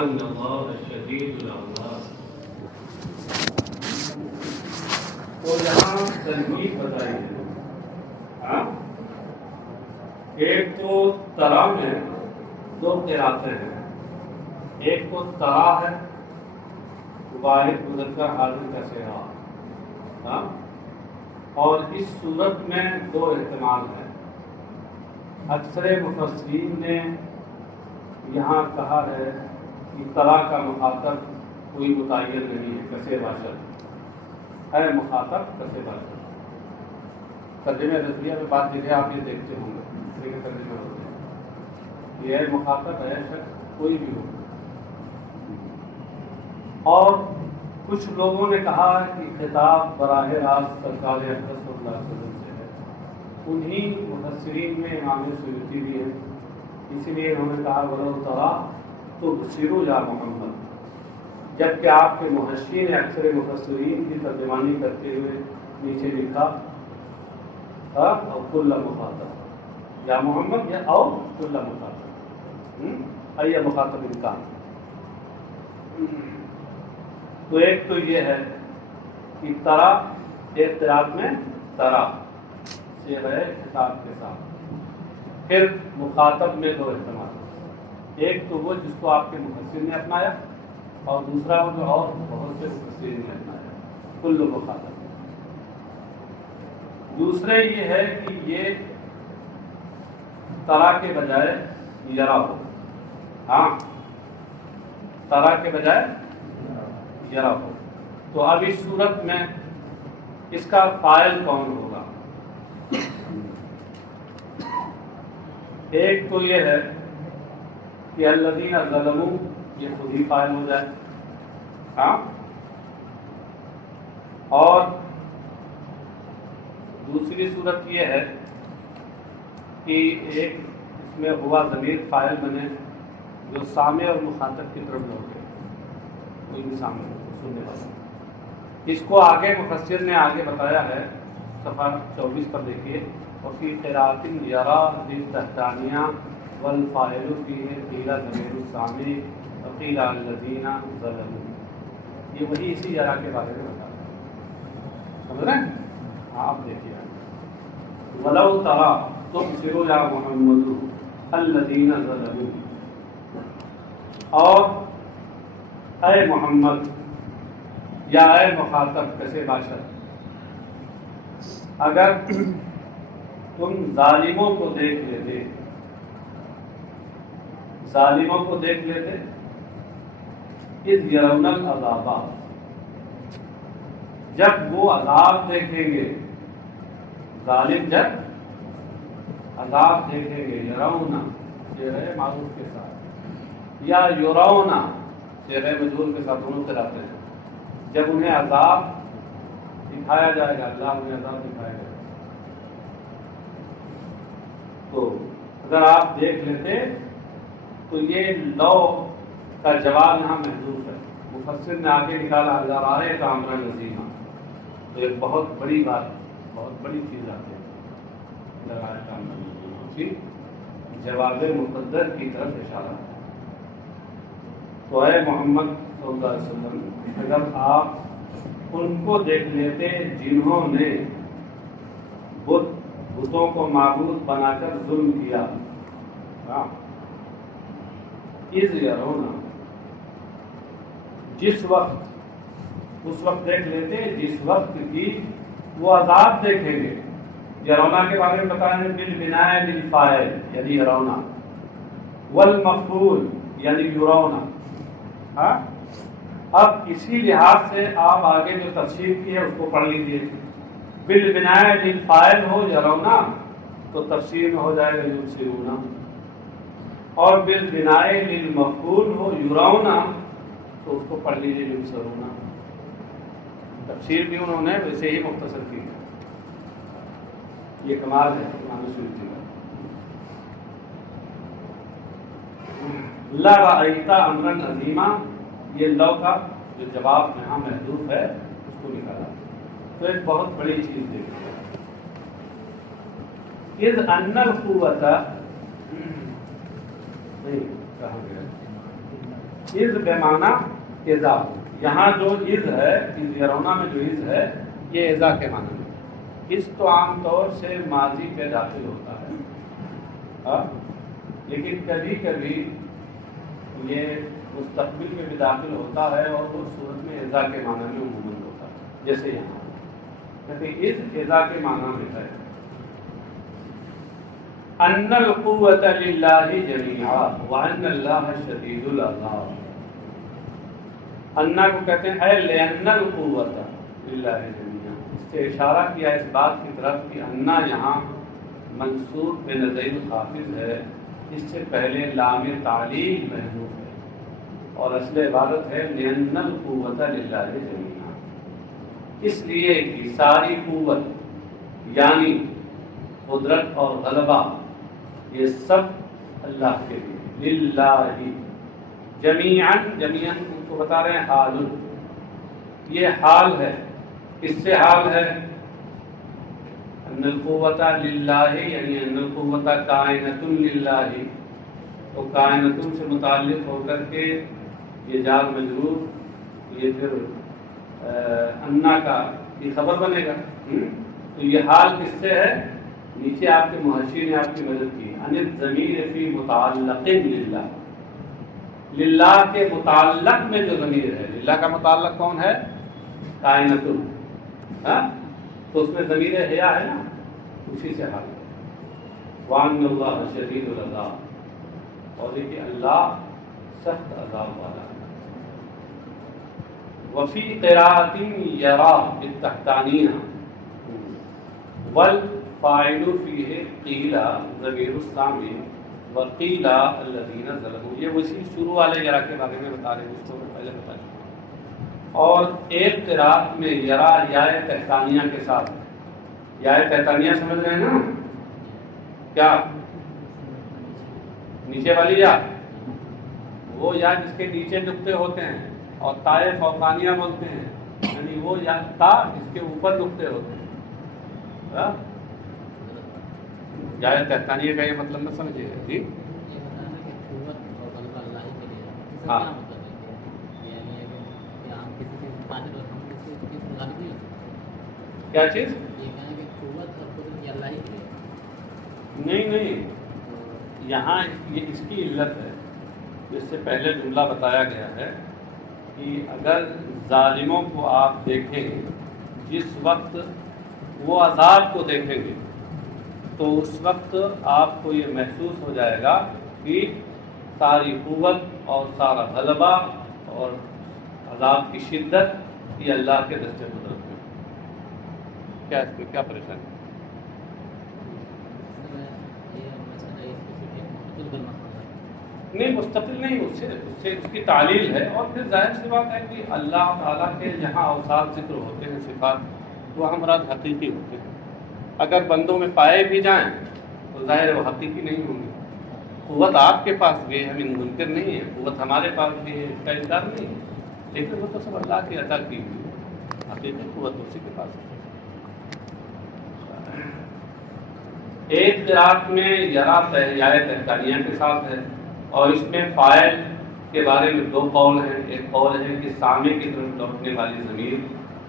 وأن الله شديد العذاب. تو یہاں ترکیب بتائی ہے. ایک تو ترا میں دو قراءتیں ہیں. ایک تو ترا ہے واحد مذکر حاضر کا صیغہ، اور اس صورت میں دو احتمال ہیں. اکثر مفسرین نے یہاں کہا ہے کہ ترا کا مخاطب کوئی متعین نہیں ہے، کسے باشد ہے مخاطب کسے باشد. ترجمہ رضویہ میں بات لکھے آپ یہ دیکھتے ہوں گے، ترجمہ ہوتے ہیں یہ ہے مخاطب ہے شخص کوئی بھی ہو. اور کچھ لوگوں نے کہا کہ خطاب براہ راست سرکار اقدس صلی اللہ علیہ وسلم سے ہے. انہی مفسرین میں امام سیوطی بھی ہیں، اسی لیے انہوں نے کہا ولو ترا تو بصیروا یا محمد، جبکہ آپ کے محشی نے اکثر مفسرین کی ترجمانی کرتے ہوئے نیچے لکھا اور کل مخاطب یا محمد یا اور کل مخاطب یا مخاطب امکان. تو ایک تو یہ ہے کہ ترا ایک قراءت میں ترا سے ہے خطاب کے ساتھ. پھر مخاطب میں دو احتمال، ایک تو وہ جس کو آپ کے مفسر نے اپنایا، اور دوسرا وہ جو اور بہت سے مفسرین نے اپنایا کل مخاطب. دوسرے یہ ہے کہ یہ ترا کے بجائے یرا ہو. ترا کے بجائے یرا ہو. تو اب اس صورت میں اس کا فاعل کون ہوگا؟ ایک تو یہ ہے کہ الذین ظلموا یہ خود ہی فاعل ہو جائے، اور دوسری صورت یہ ہے کہ ایک اس میں ہوا ضمیر فاعل بنے جو سامع اور مخاطب کی طرف لوٹ گئے، کوئی بھی سامنے سننے والا. اس کو آگے مفسر نے آگے بتایا ہے، صفحہ 24 پر دیکھیے. وفی قراءۃ یرا بالتحتانیہ والفاعل فیہ قیل ضمیر السامع وقیل الذین ظلموا. یہ وہی اسی یرا کے بارے میں بتا رہا ہے، سمجھ رہے ہیں؟ آپ دیکھیے ولو ترا تبصر یا محمد الذین ظلموا، اور اے محمد یا اے مخاطب کسے باشد اگر تم ظالموں کو دیکھ لیتے، ظالموں کو دیکھ لیتے اذ یرون العذاب، جب وہ عذاب دیکھیں گے. ظالم جب عذاب دیکھیں گے، یرونا چہرے معروف کے ساتھ یا یرونا چہرے مجرور کے ساتھ دونوں سے لاتے ہیں. جب انہیں عذاب دکھایا جائے گا، اللہ انہیں عذاب دکھائے گا. تو اگر آپ دیکھ لیتے تو یہ لو کا جواب یہاں محذوف ہے. مفسر نے آگے نکالا اگر آئے کا امر نظیمہ، تو ایک بہت بڑی بات، بہت بڑی چیز آتی ہے لگائے کا امر نظیمہ، جواب مقدر کی طرف اشارہ ہے. تو اے محمد صلی اللہ علیہ وسلم اگر آپ ان کو دیکھ لیتے جنہوں نے بتوں کو معبود بنا کر ظلم کیا، اذ یرونا جس وقت، اس وقت دیکھ لیتے جس وقت کی وہ عذاب دیکھیں گے. یرونا کے بارے میں بتایا ہے بالبناء للفاعل یعنی یرونا، والمفعول یعنی یرونا. اب اسی لحاظ سے آپ آگے جو تفسیر کی ہے اس کو پڑھ لیجیے. بالبناء للفاعل ہو یرونا تو تفسیر میں ہو جائے گا یبصرون، اور بالبناء للمفعول ہو یرونا تو اس کو پڑھ لیجیے یبصرون. تفسیر بھی انہوں نے ویسے ہی مختصر کی ہے. یہ کمال ہے امام سیوطی کا. لرأیت امرا عظیما، یہ لو کا جو جواب یہاں محذوف ہے اس کو نکالا. تو ایک بہت بڑی چیز دیکھیے، اذ ان القوت نہیں کہاں گیا از بمعنی اذا، یہاں جو از ہے از یرونا میں جو از ہے یہ اذا کے معنی میں، اس تو عام طور سے ماضی پہ داخل ہوتا ہے، لیکن کبھی کبھی یہ مستقبل میں بھی داخل ہوتا ہے اور اس صورت میں اذا کے معنی میں عموماً ہوتا ہے، جیسے یہاں کہتے از اذا کے معنی میں ہے۔ ان القوۃ للہ جمیعا وان اللہ شدید العذاب، انا کو کہتے ہیں اے لان القوۃ للہ جمیعا، اس سے اشارہ کیا اس بات کی طرف کہ انا یہاں منصوب بنظیر خافض ہے، اس سے پہلے لام تعلیل محذوف ہے اور اصل عبارت ہے لان القوۃ للہ جمیعا، اس لیے کہ ساری قوت یعنی قدرت اور غلبہ یہ سب اللہ کے لیے، للہ جمیعاً، جمیعاً ان کو بتا رہے ہیں حال، یہ حال ہے، کس سے حال ہے؟ ان القوۃ للہ یعنی ان القوۃ کائنۃ للہ، تو کائنۃ سے متعلق ہو کر کے یہ جار مجرور، یہ پھر انا کا یہ خبر بنے گا، تو یہ حال کس سے ہے؟ نیچے آپ کے محشی نے آپ کی مدد کی، ان الضمیر فی متعلق للہ، للہ کے متعلق میں جو ضمیر ہے، للہ کا متعلق کون ہے؟ کائنۃ، تو اس میں ضمیر حیا ہے نا، اسی سے حال ہے۔ وان اللہ شدید العذاب، اور دیکھیے اللہ سخت عذاب والا ہے۔ وفی قراءۃ یرا بالتحتانیہ والفاعل فیہ قیل ضمیر السامع وقیل الذین ظلموا، یہ اسی شروع والے یرا کے بارے میں بتا رہے ہیں، اس کو پہلے بتا چکا۔ اور ایک قراءت میں یرا یائے تحتانیہ کے ساتھ، یائے تحتانیہ سمجھ رہے ہیں نا کیا؟ نیچے والی یا، وہ یا جس کے نیچے نقطے ہوتے ہیں، اور تائے فوقانیہ بولتے ہیں، یعنی وہ یا تا جس کے اوپر نقطے ہوتے ہیں۔ یائے تحتانیہ کا یہ مطلب نہ سمجھیے جی، ہاں کیا چیز؟ نہیں، یہاں یہ اس کی علت ہے، جس سے پہلے جملہ بتایا گیا ہے کہ اگر ظالموں کو آپ دیکھیں جس وقت وہ عذاب کو دیکھیں گے تو اس وقت آپ کو یہ محسوس ہو جائے گا کہ ساری قوت اور سارا غلبہ اور عذاب کی شدت یہ اللہ کے دستے قدرت میں۔ کیا اس میں کیا پریشانی؟ نہیں مستقل نہیں، اس سے اس کی تعلیل ہے، اور پھر ظاہر سی بات ہے کہ اللہ تعالیٰ کے جہاں اوصاف ذکر ہوتے ہیں، صفات، وہ مراد حقیقی ہوتے ہیں۔ اگر بندوں میں پائے بھی جائیں تو ظاہر وہ حقیقی نہیں ہوں گے۔ قوت آپ کے پاس بھی ہے، ہمیں منکر نہیں ہے، قوت ہمارے پاس بھی ہے، اس کا انکار نہیں ہے، لیکن وہ تو سب اللہ کی عطا کی ہوئی، حقیقی قوت اسی کے پاس ہے۔ ایک قراءت میں یرا یائے تحتانیہ کے ساتھ ہے، اور اس میں فاعل کے بارے میں دو قول ہیں، ایک قول ہے کہ سامع کی طرف لوٹنے والی ضمیر،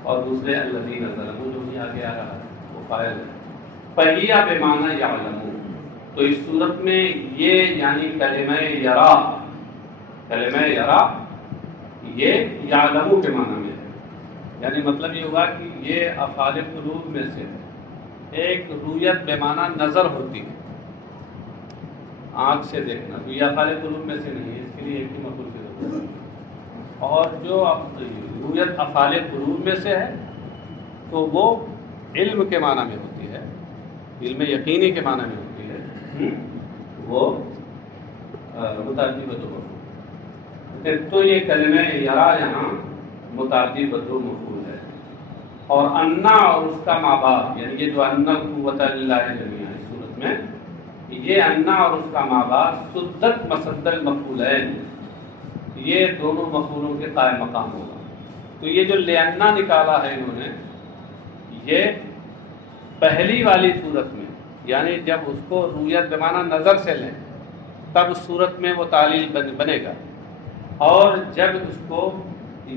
اور دوسرے الذین ظلموا جو بھی آگے آ رہا ہے وہ فاعل ہے۔ فہی بمعنی یعلمون، تو اس صورت میں یہ یعنی کلمہ یرا یہ یعلمو کے معنی میں ہے، یعنی مطلب یہ ہوا کہ یہ افعال قلوب میں سے ایک رؤیت بمعنی نظر ہوتی ہے، آنکھ سے دیکھنا، تو یہ افعال قلوب میں سے نہیں ہے، اس کے لیے ایک ہی مفعول کی ضرورت ہے۔ اور جو رؤیت افعال قلوب میں سے ہے تو وہ علم کے معنی میں ہوتی ہے، علم یقینی کے معنی میں ہوتی ہے، وہ متعدی بدو مفعول، تو یہ کلمہ یرا یہاں متعدی بدو مفعول ہے۔ اور انا اور اس کا ماں باپ، یعنی یہ جو انا قوت للہ جمیعا اس صورت میں، یہ انا اور اس کا ماں باپ سدت مسد المفعولین، یہ دونوں مفعولوں کے قائم مقام ہوگا۔ تو یہ جو لأنا نکالا ہے انہوں نے، یہ پہلی والی صورت میں، یعنی جب اس کو رؤیت بمعنی نظر سے لیں تب اس صورت میں وہ تعلیل بنے گا، اور جب اس کو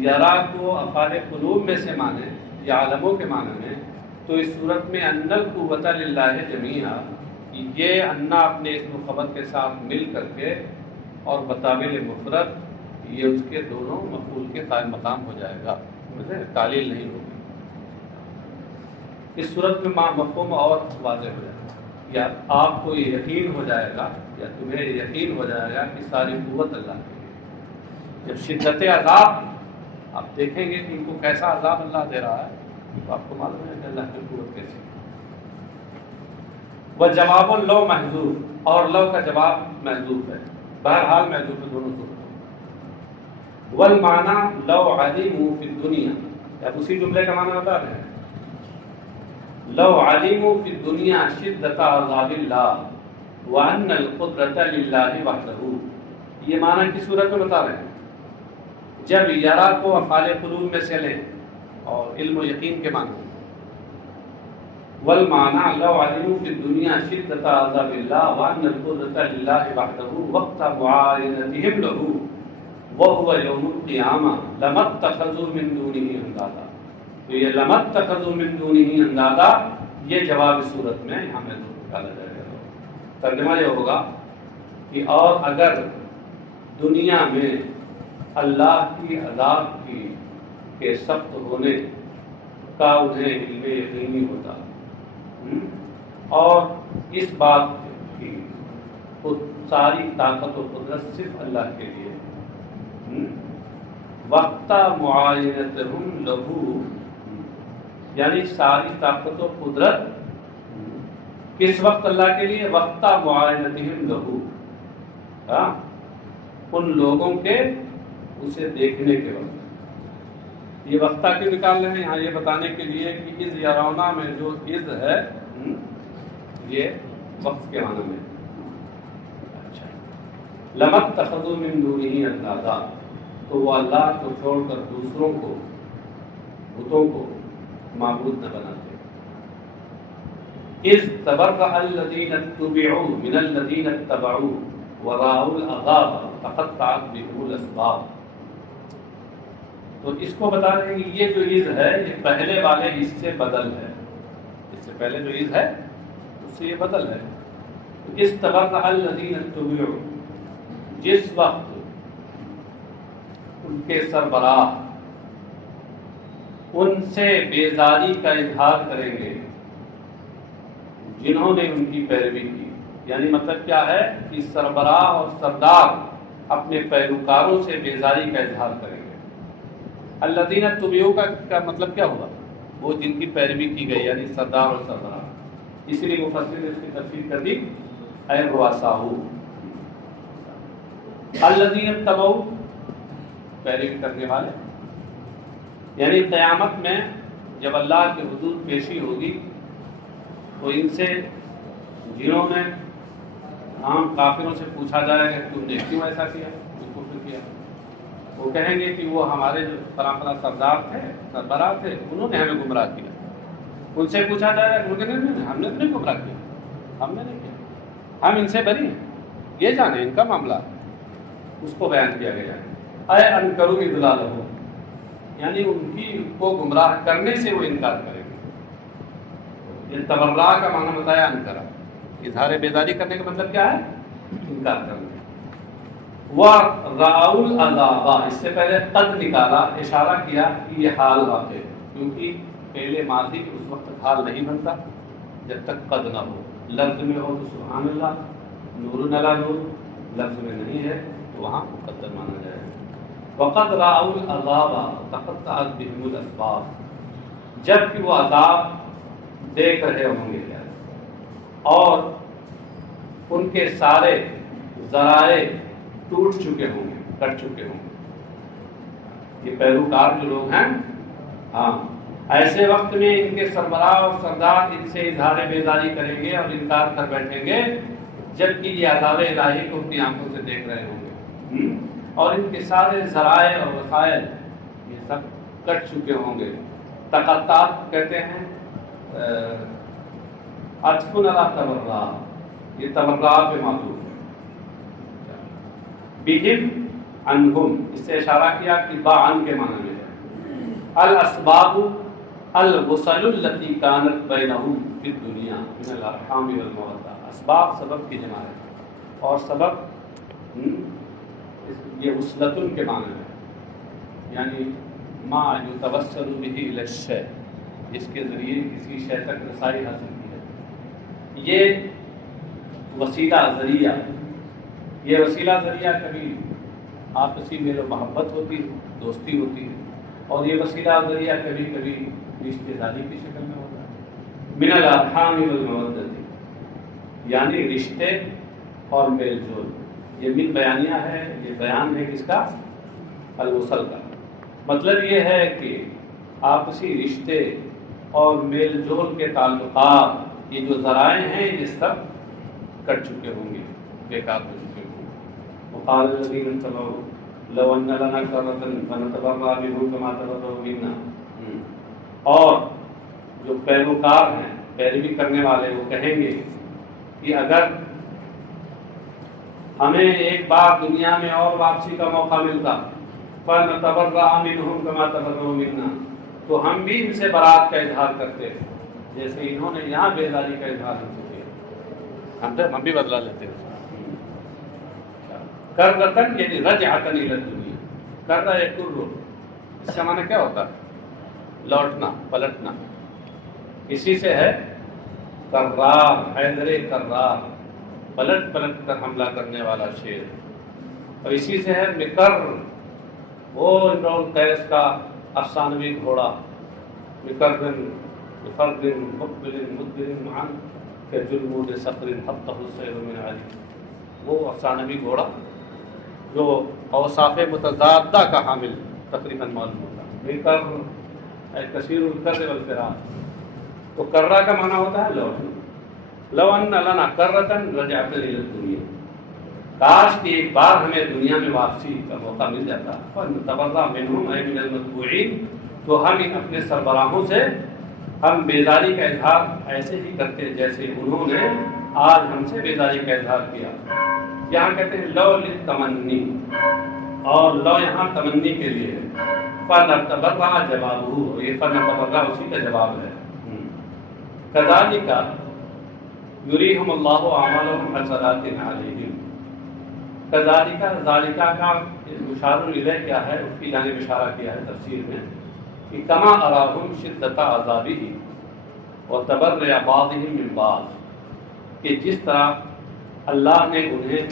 یرا کو افعال قلوب میں سے مانے یا عالموں کے معنی میں، تو اس صورت میں ان القوۃ للہ جمیعا، یہ انا اپنے اسم و خبر کے ساتھ مل کر کے اور بطابل مفرد یہ اس کے دونوں مفعول کے قائم مقام ہو جائے گا، سمجھے؟ تعلیل نہیں ہوگی۔ اس صورت میں مفہوم اور واضح ہو جائے گا، یا آپ کو یہ یقین ہو جائے گا یا تمہیں یقین ہو جائے گا کہ ساری قوت اللہ کی ہے۔ جب شدت عذاب آپ دیکھیں گے کہ ان کو کیسا عذاب اللہ دے رہا ہے، تو آپ کو معلوم ہے کہ اللہ کی قوت کیسی ہے۔ وہ جواب لو محذوف، اور لو کا جواب محذوف ہے، بہرحال محذوف ہے دونوں صورتوں۔ والمعنی لو علموا فی الدنیا، اب اسی جملے کا معنی بتا رہے ہیں، لو علموا فی الدنیا شدت عذاب اللہ وان القدرۃ للہ وحدہ، یہ معنی کس صورت میں بتا رہے ہیں؟ جب یرا کو افعال قلوب میں سے لیں اور علم و یقین کے معنی، والمعنی لو علموا فی الدنیا شدت عذاب اللہ وان القدرۃ للہ وحدہ وقت معاینتہم لہ وهو یوم القیامہ لما اتخذوا من دونہ اندادا، تو یہ لما اتخذوا من دونہ اندادا یہ جواب اس صورت میں یہاں محذوف نکالا جائے گا۔ ترجمہ یہ ہوگا کہ اور اگر دنیا میں اللہ کی عذاب کے سخت ہونے کا انہیں علم یقینی ہوتا اور اس بات کی ساری طاقت و قدرت صرف اللہ کے لیے، وقت معاینتہم لہو، یعنی ساری طاقت و قدرت کس وقت اللہ کے لیے؟ وقت معاینتہم لہو، ان لوگوں کے اسے دیکھنے کے وقت۔ یہ وقتہ کیوں نکال رہے ہیں یہاں؟ یہ بتانے کے لیے کہ اذ یرونا میں جو اذ ہے یہ وقت کے معنی میں۔ اچھا، لما اتخذوا من دونہ اندادا، تو وہ اللہ کو چھوڑ کر دوسروں کو، بتوں کو معبود نہ بناتے۔ اذ تبرأ الذین اتبعوا من الذین اتبعوا ورأوا العذاب فقطعت بهم الاسباب۔ تو اس کو بتا رہے ہیں کہ یہ جو اذ ہے یہ پہلے والے اس سے بدل ہے، اس سے پہلے جو اذ ہے اس سے یہ بدل ہے۔ اذ تبرأ الذین اتبعوا، جس وقت ان کے سربراہ ان سے بیزاری کا اظہار کریں گے جنہوں نے ان کی پیروی کی، یعنی مطلب کیا ہے کہ سربراہ اور سردار اپنے پیروکاروں سے بیزاری کا اظہار کریں گے۔ الذین اتبعوا کا مطلب کیا ہوا؟ وہ جن کی پیروی کی گئی، یعنی سردار اور سربراہ۔ اسی لیے مفسر نے اس کی تفسیر کر دی اے رؤساء، الذین اتبعوا پیروی کرنے والے، یعنی قیامت میں جب اللہ کے حضور پیشی ہوگی تو ان سے جنہوں نے عام کافروں سے پوچھا جائے گا تم نے کیوں ایسا کیا، کیوں کفر کیا، وہ کہیں گے کہ وہ ہمارے جو فلاں فلاں سردار تھے، سربراہ تھے، انہوں نے ہمیں گمراہ کیا۔ ان سے پوچھا جائے گا کہ ہم نے تو نہیں گمراہ کیا، ہم نے نہیں کیا، ہم ان سے بری ہیں، یہ جانے ان کا معاملہ، اس کو بیان کیا گیا ہے۔ اے انکروا اضلالہ، یعنی ان کی کو گمراہ کرنے سے وہ انکار کریں گے۔ یہ تبرع کا معنی بتایا انکرا، اظہار بیداری کرنے کا مطلب کیا ہے؟ انکار کرنا۔ وَرَأَوْا الْعَذَابَ، اس سے پہلے قد نکالا، اشارہ کیا کہ یہ حال واقع، کیونکہ پہلے ماضی اس وقت تک حال نہیں بنتا جب تک قد نہ ہو۔ لفظ میں ہو تو سبحان اللہ، نور علی نور، لفظ میں نہیں ہے تو وہاں مقدر مانا جائے گا۔ وَقَدْ رَأَوْا الْعَذَابَ تَقَطَّعَتْ بِهِمُ الْأَسْبَابُ، جب کہ وہ عذاب دیکھ رہے ہوں گے اور ان کے سارے ذرائع ٹوٹ چکے ہوں گے، کٹ چکے ہوں گے۔ یہ پیروکار جو لوگ ہیں، ہاں، ایسے وقت میں ان کے سربراہ اور سردار ان سے اظہار بیزاری کریں گے اور انکار کر بیٹھیں گے، جبکہ یہ عذاب الہی کو اپنی آنکھوں سے دیکھ رہے ہوں گے اور ان کے سارے ذرائع اور وسائل یہ سب کٹ چکے ہوں گے۔ تقطعات کہتے ہیں عطف علی تبرع، یہ تبرع پہ معطوف ہے۔ بہم عنہم، اس سے اشارہ کیا کہ با عن کے معنی میں ہے۔ الاسباب الوصل التي كانت بينهم في الدنيا من الارحام والمودہ، اسباب سبب کی جمع ہے، اور سبب یہ وصلۃ کے معنی میں ہے، یعنی ما یتوسل به الى الشیء، جس کے ذریعے کسی شے تک رسائی حاصل کی ہے۔ یہ وسیلہ ذریعہ، یہ وسیلہ ذریعہ کبھی آپسی میل و محبت ہوتی ہے، دوستی ہوتی ہے، اور یہ وسیلہ ذریعہ کبھی کبھی رشتے داری کی شکل میں ہوتا ہے۔ من الارحام والمودۃ، یعنی رشتے اور میل جول، یہ من بیانیہ ہے، یہ بیان ہے کس کا؟ الوصل کا۔ مطلب یہ ہے کہ آپسی رشتے اور میل جول کے تعلقات، یہ جو ذرائع ہیں یہ سب کٹ چکے ہوں گے، بیکار ہو چکے ہوں گے۔ وقال الذين اتبعوا لو ان لنا كرة فنتبرأ منهم كما تبرؤوا منا، اور جو پیروکار ہیں، پیروی کرنے والے، وہ کہیں گے کہ اگر ہمیں ایک بار دنیا میں اور واپسی کا موقع ملتا، فنتبرأ منهم كما تبرؤوا منا، تو ہم بھی ان سے برات کا اظہار کرتے ہیں جیسے انہوں نے یہاں بیزاری کا اظہار ہم سے کیا، ہم بھی بدلا لیتے ہیں۔ کرتن یعنی رجعتن الی الدنیا، کرہ یکر، اس کا معنی کیا ہوتا ہے؟ لوٹنا، پلٹنا۔ اسی سے ہے کرار، حیدر کرار، پلٹ پلٹ کر حملہ کرنے والا شیر۔ اور اسی سے ہے مکر، وہ امرؤ القیس کا افسانوی گھوڑا، مکرن مفردن مقبل مدبر معا کجلمود صخر حطہ السیل من علی، وہ افسانوی گھوڑا جو اوصاف متضادہ کا حامل تقریباً معلوم ہوتا ہے۔ مکر کثیر الکر والفرار، تو کرہ کا معنی ہوتا ہے لوٹنا۔ لو ان لنا کرۃ رجعنا الی الدنیا، کاش کہ ایک بار ہمیں دنیا میں واپسی کا موقع مل جاتا، فنتبرأ منہم اے من المتبوعین، تو ہم اپنے سربراہوں سے ہم بیزاری کا اظہار ایسے ہی کرتے جیسے انہوں نے آج ہم سے بیزاری کا اظہار کیا۔ یہاں کہتے ہیں لو للتمنی، اور لو یہاں تمنی کے لیے ہے۔ فنتبرأ جوابہ، یہ فنتبرأ اسی کا جواب ہے۔ کذالک یریہم اللہ اعمالہم حسرات علیہم، کذالک، ذالکہ کا مشار الیہ کیا ہے، اس کی جانب اشارہ کیا ہے تفسیر میں کہ کما اراہم شدۃ عذابہ وتبرع بعضہم من بعض، کہ جس طرح اللہ نے انہیں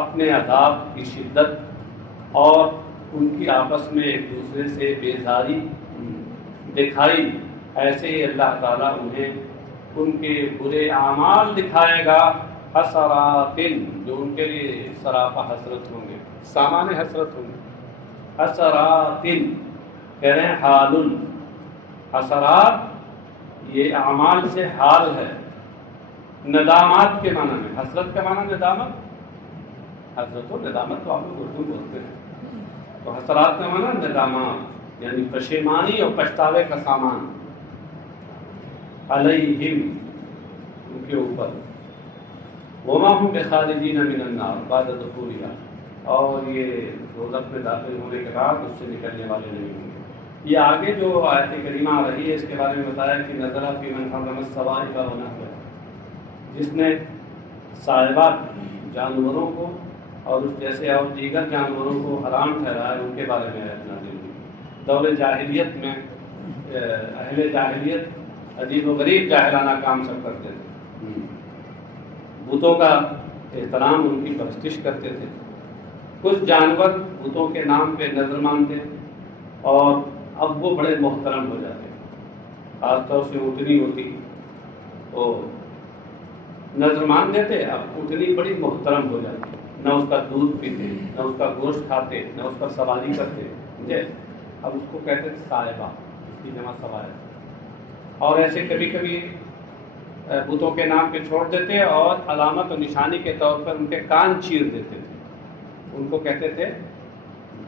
اپنے عذاب کی شدت اور ان کی آپس میں ایک دوسرے سے بیزاری دکھائی، ایسے ہی اللہ تعالیٰ انہیں ان کے برے اعمال دکھائے گا، حسرات، جو ان کے لیے سراپا حسرت ہوں گے، سامان حسرت ہوں گے۔ حسرات کہہ رہے ہیں حال، حسرات یہ اعمال سے حال ہے، ندامات کے معنی میں۔ حسرت کا معنی ندامت، حسرت و ندامت تو آپ لوگ اردو بولتے ہیں، تو حسرات کا معنی ندامات، یعنی پشیمانی اور پچھتاوے کا سامان۔ علیہم، ان کے اوپر، وما ہم بخارجین من النار بعد دخولها، اور یہ دوزخ میں داخل ہونے کے بعد اس سے نکلنے والے نہیں ہوں گے۔ یہ آگے جو آیت کریمہ آ رہی ہے اس کے بارے میں بتایا کہ نزل فی من حرم الصوائف ونحوها، جس نے صائبات جانوروں کو اور اس جیسے اور دیگر جانوروں کو حرام ٹھہرایا، ان کے بارے میں آیت نازل ہوئی۔ دور جاہلیت میں اہل جاہلیت عجیب و غریب جاہلانہ کام سب کرتے تھے، بتوں کا احترام، ان کی پرستش کرتے تھے۔ کچھ جانور بتوں کے نام پہ نظر مانتے، اور اب وہ بڑے محترم ہو جاتے، خاص طور سے اونٹنی ہوتی تو نظر مان دیتے، اب اونٹنی بڑی محترم ہو جاتی، نہ اس کا دودھ پیتے، نہ اس کا گوشت کھاتے، نہ اس پر سواری کرتے، سمجھے؟ اب اس کو کہتے تھے صائبہ، اس کی جمع صوائب۔ اور ایسے کبھی کبھی بتوں کے نام پہ چھوڑ دیتے اور علامت و نشانی کے طور پر ان کے کان چیر دیتے تھے، ان کو کہتے تھے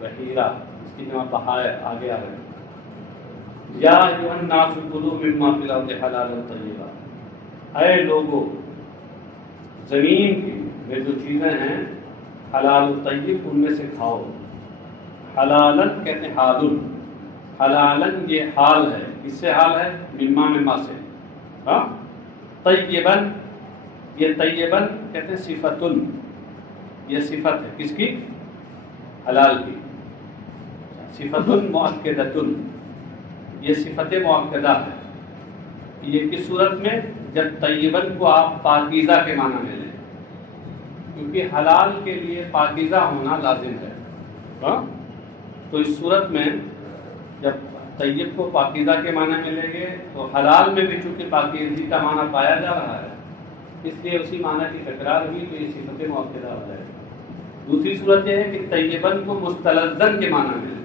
بحیرہ، اس کی جمع بحائر، آگے آ رہے ہیں۔ یا ایھا الناس کلوا مما فی الارض حلالا طیبا، اے لوگو زمین میں جو چیزیں ہیں حلال و طیب ان میں سے کھاؤ، حلالن کہتے ہیں حالن، حلالن یہ حال ہے، کس سے حال ہے؟ مما میں ما سے. ہاں طیبن، یہ طیبن کہتے ہیں صفتن، یہ صفت ہے کس کی؟ حلال کی. صفتن مؤکدتن، یہ صفت مؤکدہ ہے. یہ کس صورت میں؟ جب طیبن کو آپ پاکیزہ کے معنی میں لیں، کیونکہ حلال کے لیے پاکیزہ ہونا لازم ہے. ہاں تو اس صورت میں جب طیب کو پاکیزہ کے معنی میں لیں گے تو حلال میں بھی چونکہ پاکیزگی کا معنی پایا جا رہا ہے، اس لیے اسی معنی کی تکرار ہوئی تو یہ صفت مؤکدہ ہو جائے گی. دوسری صورت یہ ہے کہ طیبن کو مستلزن کے معنی میں لیں،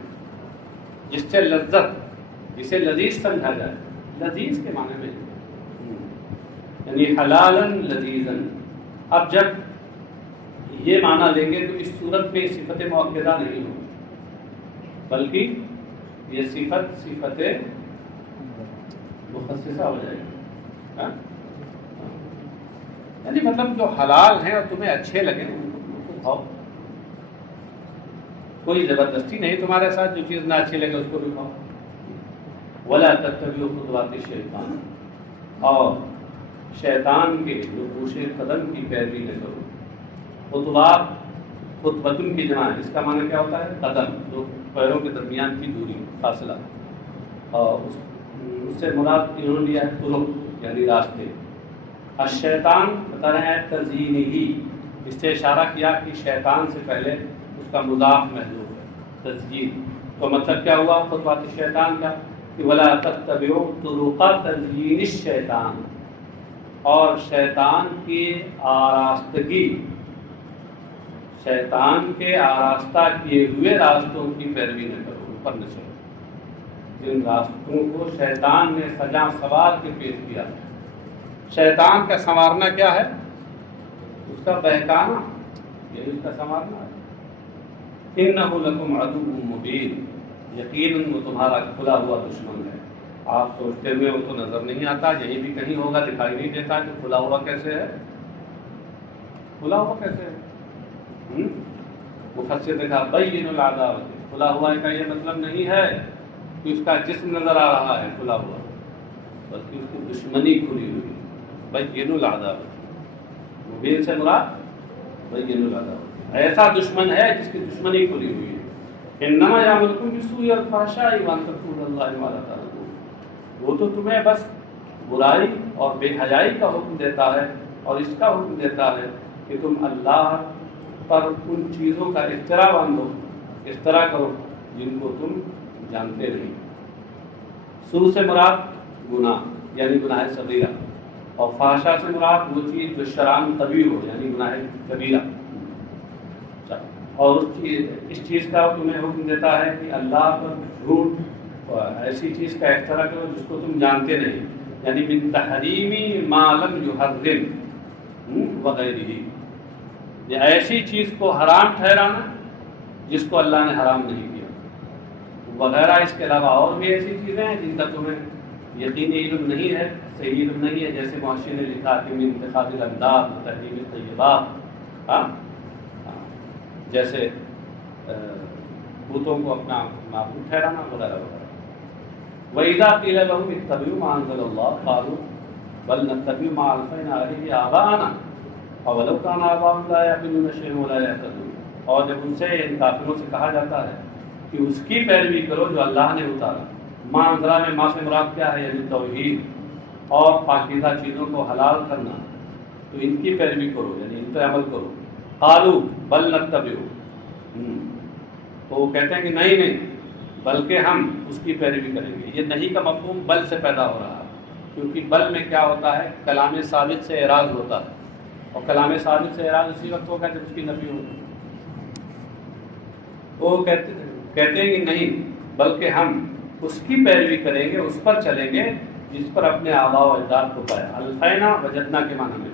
جس سے لذت، جسے لذیذ سمجھا جائے، لذیذ کے معنی میں، یعنی حلالن لذیذن. اب جب یہ معنی لیں گے تو اس صورت میں صفت مؤکدہ نہیں ہوگی، بلکہ یہ صفت مخصصہ ہو جائے گی. یعنی مطلب جو حلال ہیں اور تمہیں اچھے لگیں ان کو کھاؤ، کوئی زبردستی نہیں تمہارے ساتھ، جو چیز نہ اچھی لگے اس کو بھی کھاؤ. ولا تتبعوا خطوات الشیطان، اور شیطان کے نقوش قدم کی پیروی نہ کرو. خطوات خطوتن کی جمع ہے، اس کا معنی کیا ہوتا ہے؟ قدم، جو پیروں کے درمیان کی دوری، فاصلہ. اور اس سے مراد انہوں نے لیا ہے طرق، یعنی راستے. الشیطان بتا رہے ہیں تزیین ہی، اس سے اشارہ کیا کہ شیطان سے پہلے اس کا مضاف محذوف ہے، تزیین. تو مطلب کیا ہوا خطوات شیطان کا؟ کہ ولا تتبعوا طرق تزیین الشیطان، اور شیطان کی آراستگی، شیطان کے آراستہ کیے ہوئے راستوں کی پیروی نہ کرو، اوپر نہ چلو جن راستوں کو شیطان نے سجا سوار کے پیش کیا. شیطان کا سنوارنا کیا ہے؟ اس کا بہکانا، یہی اس کا سنوارنا ہے. انہ لکم عدو مبین، یقیناً وہ تمہارا کھلا ہوا دشمن ہے. آپ سوچتے ہوئے وہ تو نظر نہیں آتا، یہیں بھی کہیں ہوگا، دکھائی نہیں دیتا کہ کھلا ہوا کیسے ہے. کھلا ہوا کیسے ہے؟ مفسر نے کہا بین العداوت، کھلا ہوا کا یہ مطلب نہیں ہے کہ اس کا جسم نظر آ رہا ہے کھلا ہوا، بلکہ اس کی دشمنی کھلی ہوئی. بین العداوت، مبین سے مراد بین العداوت، ایسا دشمن ہے جس کی دشمنی کھلی ہوئی ہے. انما یامرکم بالسوء والفحشاء وان تقولوا علی اللہ ما لا تعلمون، وہ تو تمہیں بس برائی اور بے حیائی کا حکم دیتا ہے اور اس کا حکم دیتا ہے کہ تم اللہ پر ان چیزوں کا افترا باندھو، افترا کرو جن کو تم جانتے نہیں. سوء سے مراد گناہ یعنی گناہ صغیرہ، اور فحشا سے مراد وہ چیز جو شرعاً قبیح ہو یعنی گناہ کبیرہ. اور اس چیز کا تمہیں حکم دیتا ہے کہ اللہ پر جھوٹ اور ایسی چیز کا افترا کرو جس کو تم جانتے نہیں، یعنی من تحریمی ما لم یحرم وغیرہ، یہ ایسی چیز کو حرام ٹھہرانا جس کو اللہ نے حرام نہیں کیا وغیرہ. اس کے علاوہ اور بھی ایسی چیزیں ہیں جن کا تمہیں یقینی علم نہیں ہے، صحیح علم نہیں ہے، جیسے معاشرے نے لکھا کہ من انتخاب الانداد تحریم الطیبات، جیسے بتوں کو اپنا معبود ٹھہرانا وغیرہ وغیرہ. وَإِذَا قِيلَ لَهُمْ اتَّبِعُوا مَا أَنزَلَ اللَّهُ قَالُوا بَلْ نَتَّبِعُ مَا أَلْفَيْنَا عَلَيْهِ آبَاءَنَا أَوَلَوْ كَانَ آبَاؤُهُمْ لَا يَعْقِلُونَ شَيْئًا وَلَا يَهْتَدُونَ. اور جب ان سے ان کافروں سے کہا جاتا ہے کہ اس کی پیروی کرو جو اللہ نے اتارا، ما انزلہ میں ما سے مراد کیا ہے؟ یعنی توحید اور پاکیزہ چیزوں کو حلال کرنا، تو ان کی پیروی کرو یعنی ان پر عمل کرو. قالوا بل نتبع، تو وہ کہتے ہیں کہ نہیں بلکہ ہم اس کی پیروی کریں گے. یہ نہیں کا مفہوم بل سے پیدا ہو رہا ہے، کیونکہ بل میں کیا ہوتا ہے؟ کلام ثابت سے اعراض ہوتا ہے، اور کلام ثابت سے اعراض اسی وقت ہوگا جب اس کی نفی ہوگی. وہ کہتے ہیں کہ نہیں بلکہ ہم اس کی پیروی کریں گے، اس پر چلیں گے جس پر اپنے آباء و اجداد کو پایا. الفینا وجدنا کے معنی میں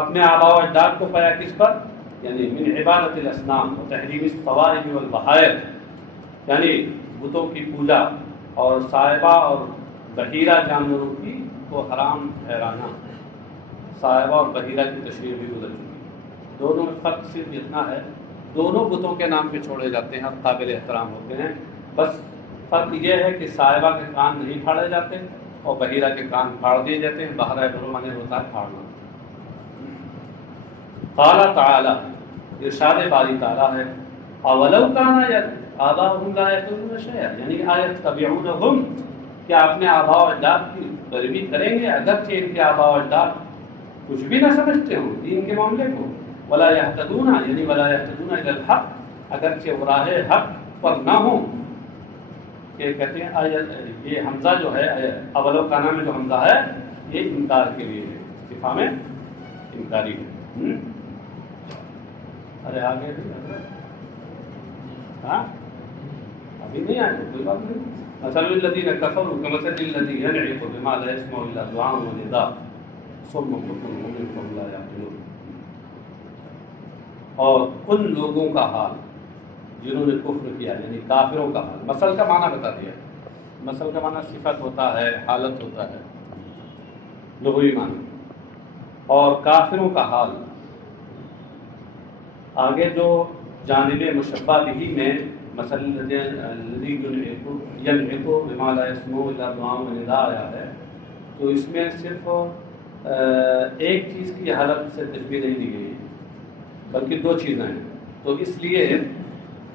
اپنے آباء و اجداد کو پایا کس پر؟ یعنی من عبادت الاصنام و تحریم الصوارم والبحائر، یعنی بتوں کی پوجا اور صائبہ اور بحیرہ جانوروں کی کو حرام ٹھہرانا. صائبہ اور بحیرہ کی تشریح بھی گزر چکی. دونوں میں فرق صرف اتنا ہے دونوں بتوں کے نام پہ چھوڑے جاتے ہیں اور قابل احترام ہوتے ہیں، بس فرق یہ ہے کہ صاحبہ کے کان نہیں پھاڑے جاتے اور بحیرہ کے کان پھاڑ دیے جاتے ہیں۔ بحرہ برمانے ہوتا ہے پھاڑنا۔ قال تعالی، ارشاد باری تعالیٰ ہے، اولو کان آباؤہم لا یعقلون شیئا، یعنی ایتبعونہم، کیا اپنے آباء و اجداد کی پیروی کریں گے اگرچہ ان کے آباء و اجداد کچھ بھی نہ سمجھتے ہوں دین کے معاملے کو، ولا یہتدون، یعنی ولا یہتدون الی الحق، اگرچہ وہ راہ حق پر نہ ہوں۔ کہ کہتے ہیں یہ حمزہ جو ہے اولو کانا میں جو حمزہ ہے یہ انکار کے لیے ہے، استفہام انکاری ہے۔ ارے آگے ہاں ابھی نہیں آئے تو کوئی بات نہیں۔ مثل الذین کفروا کمثل الذی ینعق بما لا یسمع الا دعاء ونداء صم بکم عمی فهم لا یعقلون۔ اور ان لوگوں کا حال جنہوں نے کفر کیا، یعنی کافروں کا حال۔ مثل کا معنی بتا دیا، مثل کا معنی صفت ہوتا ہے، حالت ہوتا ہے، لغوی معنی۔ اور کافروں کا حال آگے جو جانب مشبہ بہ میں مثل الذی ینعق بما لا یسمع الا دعاء ونداء آیا ہے، تو اس میں صرف ایک چیز کی حالت سے تشبیہ نہیں دی گئی بلکہ دو چیزیں ہیں، تو اس لیے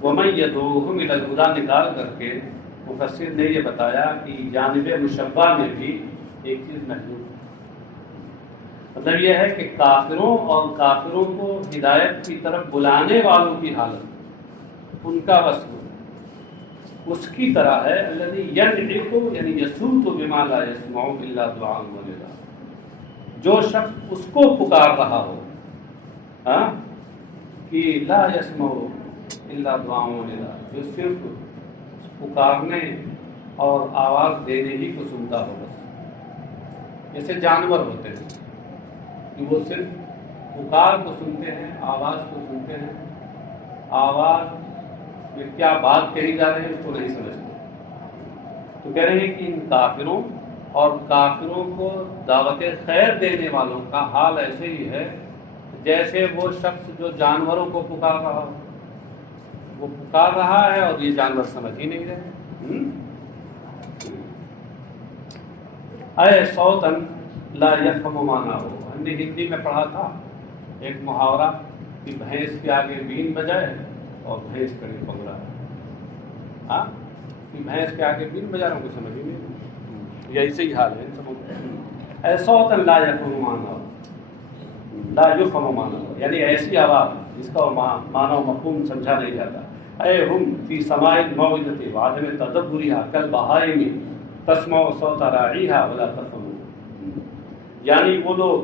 وَمَن يَدْعُوهُمْ إِلَى الْهُدَىٰ نکال کر کے مفسر نے یہ بتایا کہ جانب مشبہ میں بھی ایک چیز محدود ہے۔ مطلب یہ ہے کہ کافروں اور کافروں کو ہدایت کی طرف بلانے والوں کی حالت، ان کا وصف اس کی طرح ہے الذی ینعق، یعنی یصوت بما لا یسمع الا دعاء ونداء، جو شخص اس کو پکار رہا ہو کہ لا یسمع الا دعاء ونداء، جو صرف پکارنے اور آواز دینے ہی کو سنتا ہو، بس جیسے جانور ہوتے ہیں کہ وہ صرف پکار کو سنتے ہیں، آواز کو سنتے ہیں، آواز میں کیا بات کہی جا رہی ہے اس کو نہیں سمجھتے۔ تو کہہ رہے ہیں کہ ان کافروں اور کافروں کو دعوت خیر دینے والوں کا حال ایسے ہی ہے جیسے وہ شخص جو جانوروں کو پکار رہا ہو، وہ پکار رہا ہے اور یہ جانور سمجھ ہی نہیں رہے۔ اے صوتاً لا یفہم معنیہ، ہم نے ہندی میں پڑھا تھا ایک محاورہ کہ بھینس کے آگے بین بجائے اور بھینس کڑی پگڑا ہے، ہاں کہ بھینس کے آگے بین بجا رہا ہوں، کوئی سمجھ ہی نہیں، یہ ایسے ہی حال ہے ان سب۔ اے صوتاً لا یفہم معنیہ، لا یفہم معنیہ، یعنی ایسی آواز جس کا معنی و مفہوم سمجھا نہیں جاتا۔ اے ہم فی سماع الموعظۃ وعدم تدبرها کالبہائم تسمع صوت راعیہا ولا تفہم، یعنی وہ لوگ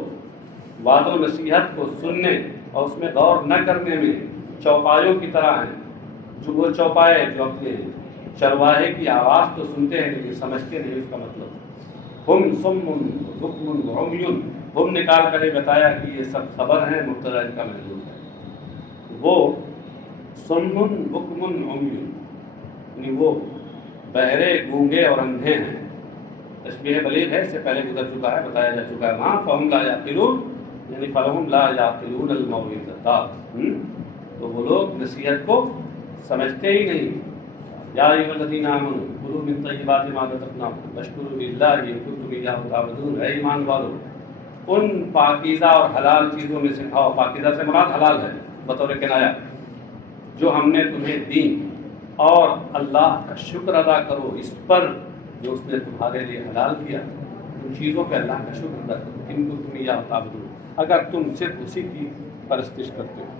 وعظ و نصیحت کو سننے اور اس میں غور نہ کرنے میں چوپایوں کی طرح ہیں، جو وہ چوپائے جو اپنے چرواہے کی آواز تو سنتے ہیں لیکن سمجھتے نہیں اس کا مطلب۔ ہم صم بکم عمی، ہم نکال کر بتایا کہ یہ سب خبر ہیں، مبتدا ان کا محذوف ہے۔ وہ صم بکم عمی، یعنی وہ بہرے، گونگے اور اندھے ہیں۔ تشبیہ بلیغ ہے، اس سے پہلے گزر چکا ہے، بتایا جا چکا ہے وہاں، فہم لا یعقلون، یعنی فلہم لا یعقلون الموعظۃ، تو وہ لوگ نصیحت کو سمجھتے ہی نہیں۔ یا ایھا الذین آمنوا کلوا من طیبات ما رزقناکم واشکروا للہ ان کنتم ایاہ تعبدون، اے ایمان والو ان پاکیزہ اور حلال چیزوں میں سے کھاؤ، پاکیزہ سے مراد حلال ہے بطور کنایہ، جو ہم نے تمہیں دی، اور اللہ کا شکر ادا کرو اس پر جو اس نے تمہارے لیے حلال کیا، ان چیزوں پہ اللہ کا شکر ادا کرو، ان کو تم یا تعبدون، اگر تم صرف اسی کی پرستش کرتے ہو۔